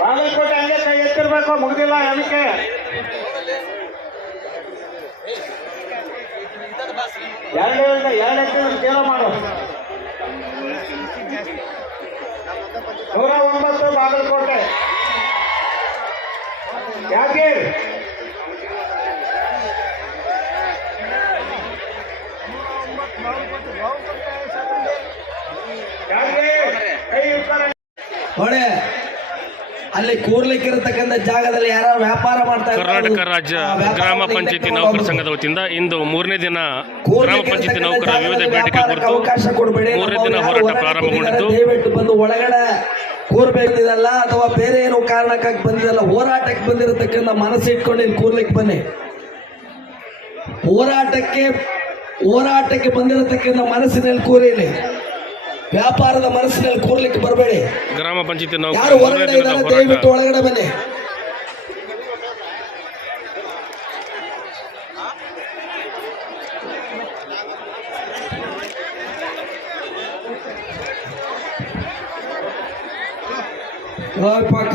ಬಾಗಲಕೋಟೆ ಹಂಗೆ ಕೈ ಎತ್ತಿರ್ಬೇಕು, ಮುಗ್ದಿಲ್ಲ ಅದಕ್ಕೆ. ಎರಡು ಜೀವ ಮಾಡು. 109 ಬಾಗಲಕೋಟೆ ಯಾಕೆ ಹೊಳೆ ಅಲ್ಲಿ ಕೂರ್ಲಿಕ್ಕಿರತಕ್ಕಂಥ ಜಾಗದಲ್ಲಿ ಯಾರು ವ್ಯಾಪಾರ ಮಾಡ್ತಾರೆ. ಕರ್ನಾಟಕ ರಾಜ್ಯ ಗ್ರಾಮ ಪಂಚಾಯತಿ ನೌಕರ ಸಂಘದ ವತಿಯಿಂದ ಇಂದು 3ನೇ ದಿನ ಗ್ರಾಮ ಪಂಚಾಯತಿ ನೌಕರ ವಿವಿಧ ಬೇಡಿಕೆ ಕುರಿತು 3ನೇ ದಿನ ಹೋರಾಟ ಪ್ರಾರಂಭಗೊಂಡಿದ್ದು, ದಯವಿಟ್ಟು ಬಂದು ಒಳಗಡೆ ಕೂರ್ಬೇಕಿದಲ್ಲ ಅಥವಾ ಬೇರೆ ಏನೋ ಕಾರಣಕ್ಕಾಗಿ ಬಂದಿದಲ್ಲ, ಹೋರಾಟಕ್ಕೆ ಬಂದಿರತಕ್ಕಂಥ ಮನಸ್ಸು ಇಟ್ಕೊಂಡು ಇಲ್ಲಿ ಕೂರ್ಲಿಕ್ಕೆ ಬನ್ನಿ. ಹೋರಾಟಕ್ಕೆ ಬಂದಿರತಕ್ಕಂಥ ಮನಸ್ಸಿನಲ್ಲಿ ಕೂರಿಲಿ, ವ್ಯಾಪಾರದ ಮನಸ್ಸಿನಲ್ಲಿ ಕೂರ್ಲಿಕ್ಕೆ ಬರಬೇಡಿ. ಗ್ರಾಮ ಪಂಚಾಯತಿ ಯಾರು ಹೊರಗಡೆ ಇದ್ದಾರೆ ದಯವಿಟ್ಟು ಒಳಗಡೆ ಬನ್ನಿ.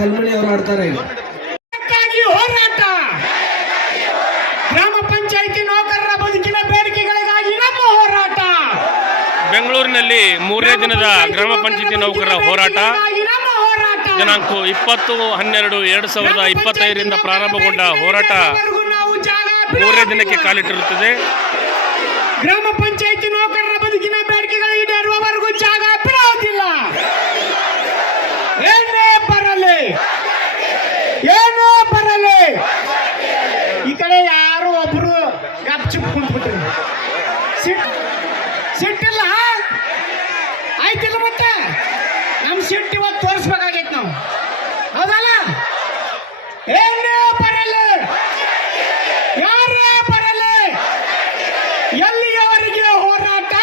ಕಲ್ಮಣಿ ಅವರು ಆಡ್ತಾರೆ. ಹೋರಾಟ, ಗ್ರಾಮ ಪಂಚಾಯತಿ ನೌಕರರ ಬದುಕಿನ ಬೇಡಿಕೆಗಳಿಗಾಗಿ ನಮ್ಮ ಹೋರಾಟ. ಬೆಂಗಳೂರಿನಲ್ಲಿ 3ನೇ ದಿನದ ಗ್ರಾಮ ಪಂಚಾಯತಿ ನೌಕರರ ಹೋರಾಟ ದಿನಾಂಕ 20/12/2025 ಪ್ರಾರಂಭಗೊಂಡ ಹೋರಾಟ 3ನೇ ದಿನಕ್ಕೆ ಕಾಲಿಟ್ಟಿರುತ್ತದೆ. ಗ್ರಾಮ ಪಂಚಾಯತಿ ನೌಕರರ ಬದುಕಿನ ಬೇಡಿಕೆಗಳು ಈಡೇರುವವರೆಗೂ ಜಾಗ ಬಿಡುವುದಿಲ್ಲ. ಏನೇ ಬರಲಿ ಈ ಕಡೆ ಯಾರು ಒಬ್ರು ಗಪ್ಚುಪ್ ಕುಂತ್ಬಿಟ್ರಿ. ಸಿಟ್ಟಿಲ್ಲ ಆಯ್ತಿಲ್ಲ, ಮತ್ತೆ ನಮ್ ಸಿಟ್ಟು ಇವತ್ತು ತೋರಿಸ್ಬೇಕಾಗೈತೆ ನಾವು, ಹೌದಲ್ಲ? ಏನೇ ಬರಲಿ, ಯಾರೇ ಬರಲಿ, ಎಲ್ಲಿಯವರೆಗೆ ಹೋರಾಟ,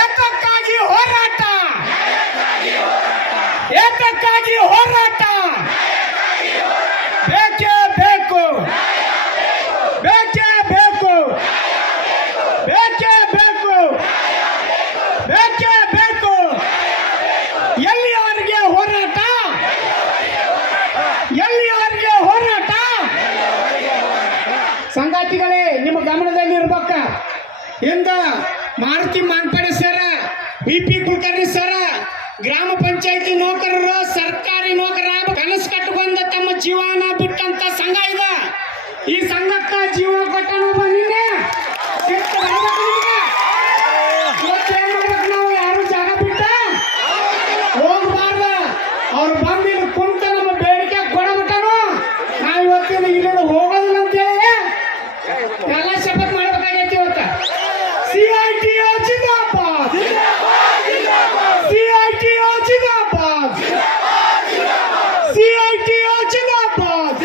ಏತಕ್ಕಾಗಿ ಹೋರಾಟ, ಬೇಕೇ ಬೇಕು, ಎಲ್ಲಿಯವರೆಗೆ ಹೋರಾಟ. ಸಂಗಾತಿಗಳೇ, ನಿಮ್ಮ ಗಮನದಲ್ಲಿ ಇರ್ಬೇಕ. ಇಂದ ಮಾರುತಿ ಮಾನ್ಪಡೆ ಸರ, BP ಕುಲಕರ್ಣಿ ಸರ, ಗ್ರಾಮ ಪಂಚಾಯತಿ ನೌಕರರು ಸರ್ಕಾರಿ ನೌಕರ ಕನಸು ಕಟ್ಟಿಕೊಂಡ ತಮ್ಮ ಜೀವನ ಬಿಟ್ಟಂತ ಸಂಘ ಇದೆ. ಈ ಸಂಘಕ್ಕೆ ಜೀವ ಕೊಟ್ಟನು ಬಂದಿದೆ. ನಾವು ಯಾರು ಜಾಗ ಬಿಟ್ಟ ಹೋಗ್ಬಾರ್ದ. ಅವ್ರು ಬಂದು ಇಲ್ಲಿ ಕುಂತ ನಮ್ಮ ಬೇಡಿಕೆ ಕೊಡಬಿಟ್ಟನು. ನಾವು ಇವತ್ತಿನ ಇಲ್ಲಿಂದ ಹೋಗೋದಿಲ್ಲ ಅಂತೇಳಿ ಎಲ್ಲ ಶಪಥ ಮಾಡ್ಬೇಕಾಗೈತಿ. ಇವತ್ತ CITO ಜಿಂದಾಬಾದ್, CITO ಜಿಂದಾಬಾದ್, CITO ಜಿಂದಾಬಾದ್.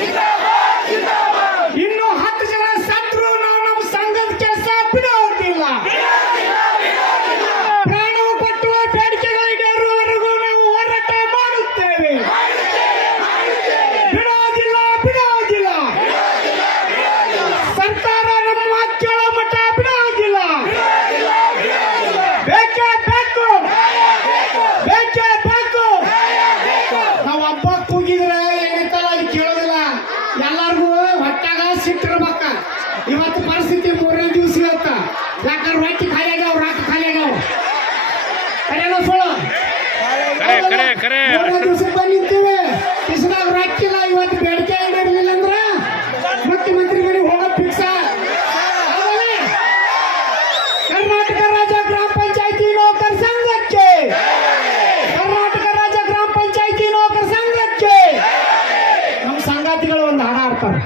ಇನ್ನು 10 ಜನ ಸತ್ರು ನಾವು ನಮ್ಮ ಸಂಘದ ಕೆಲಸ ಬಿಡೋದಿಲ್ಲ. ಪ್ರಾಣವು ಕೊಟ್ಟುವ ಬೇಡಿಕೆಗಳಿರುವವರೆಗೂ ನಾವು ಹೋರಾಟ ಮಾಡುತ್ತೇವೆ. ಬಿಡೋದಿಲ್ಲ. ಸರ್ಕಾರ ನಮ್ಮ ಮಾತು ಕೇಳೋ ಮಟ್ಟ ಬಿಡೋದಿಲ್ಲ. ಬೇಕೇ ಬೇಕು. ನಾವು ಹಬ್ಬ ಕೂಗಿದ್ರೆ ಏನೈತಲ್ಲ ಅದು ಕೇಳೋದಿಲ್ಲ. ಎಲ್ಲರಿಗೂ ಹೊಟ್ಟಾಗ ಸಿಟ್ಟಿರ್ಬೇಕ. ಇವತ್ತು ಪರಿಸ್ಥಿತಿ 3ನೇ ದಿವಸ ಇವತ್ತ. ಯಾಕಂದ್ರೆ ಹೊಟ್ಟೆ ಖಾಲಿ ಆಗ್ಯಾವ, ರಾಕ ಖಾಲಿ ಆಗ್ಯಾವ. ಕರೆನೋ ಸುಳ್ಳು? 3ನೇ ದಿವಸಕ್ಕೆ ಬಂದು ನಿಂತೀವಿ. ಇಷ್ಟಾಗ ರಾಕಿಲ್ಲ. ಇವತ್ತು ಬೇಡಿಕೆ ಈಡೇರಲಿಲ್ಲ ಅಂದ್ರೆ ಮುಖ್ಯಮಂತ್ರಿಗಳಿಗೆ ಹೋಗೋ ಫಿಕ್ಸ. ಕರ್ನಾಟಕ ರಾಜ್ಯ ಗ್ರಾಮ ಪಂಚಾಯತಿ ನೌಕರ ಸಂಘಕ್ಕೆ, ನಮ್ಮ ಸಂಗಾತಿಗಳು ಒಂದು ಹಾಡ ಹಾಡ್ತಾರೆ.